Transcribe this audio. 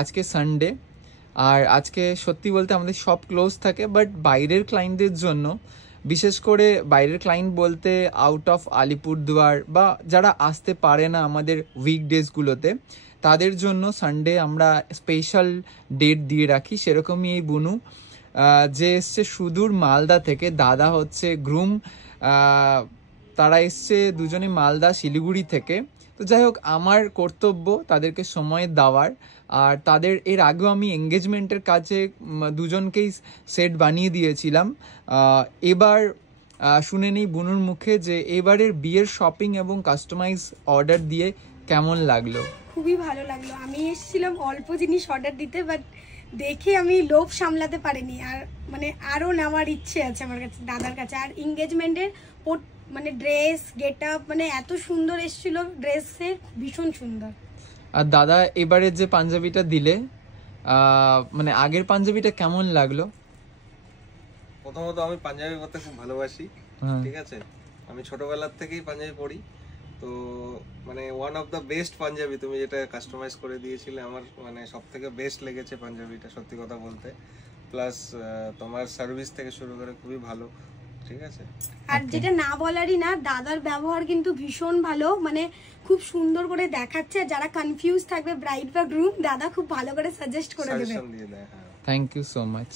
আজকে সানডে, আর আজকে সত্যি বলতে আমাদের সব ক্লোজ থাকে, বাট বাইরের ক্লায়েন্টদের জন্য, বিশেষ করে বাইরের ক্লায়েন্ট বলতে আউট অফ আলিপুরদুয়ার বা যারা আসতে পারে না আমাদের উইকডেজগুলোতে, তাদের জন্য সানডে আমরা স্পেশাল ডেট দিয়ে রাখি। সেরকমই এই বুনু যে এসছে সুদূর মালদা থেকে, দাদা হচ্ছে গ্রুম, তারা এসছে দুজনে মালদা শিলিগুড়ি থেকে। তো যাই হোক, আমার কর্তব্য তাদেরকে সময় দেওয়ার। আর তাদের এর আগেও আমি এঙ্গেজমেন্টের কাজে দুজনকেই সেট বানিয়ে দিয়েছিলাম। এবার শুনে নিই বুনুর মুখে যে এবারের বিয়ের শপিং এবং কাস্টমাইজ অর্ডার দিয়ে কেমন লাগলো। খুবই ভালো লাগলো। আমি এসেছিলাম অল্প জিনিস অর্ডার দিতে, বাট দেখে আমি লোভ সামলাতে পারিনি, আর মানে আরও নেওয়ার ইচ্ছে আছে আমার কাছে দাদার কাছে। আর এঙ্গেজমেন্টের মানে ড্রেস গেট আপ মানে এত সুন্দর এসেছিল, ড্রেসের ভীষণ সুন্দর। আর দাদা এবারের যে পাঞ্জাবিটা দিলে, মানে আগের পাঞ্জাবিটা কেমন লাগলো? প্রথমত আমি পাঞ্জাবি পরতে খুব ভালোবাসি, ঠিক আছে, আমি ছোটবেলার থেকেই পাঞ্জাবি পরি। তো মানে one of the best panjabi তুমি যেটা কাস্টমাইজ করে দিয়েছিলে, আমার মানে সব থেকে বেস্ট লেগেছে পাঞ্জাবিটা, সত্যি কথা বলতে। প্লাস তোমার সার্ভিস থেকে শুরু করে খুবই ভালো, ঠিক আছে। আর যেটা না বলারই না, দাদার ব্যবহার কিন্তু ভীষণ ভালো, মানে খুব সুন্দর করে দেখাচ্ছে। যারা কনফিউজ থাকবে ব্রাইড বা গ্রুম, দাদা খুব ভালো করে সাজেস্ট করে দেবে। Thank you so much.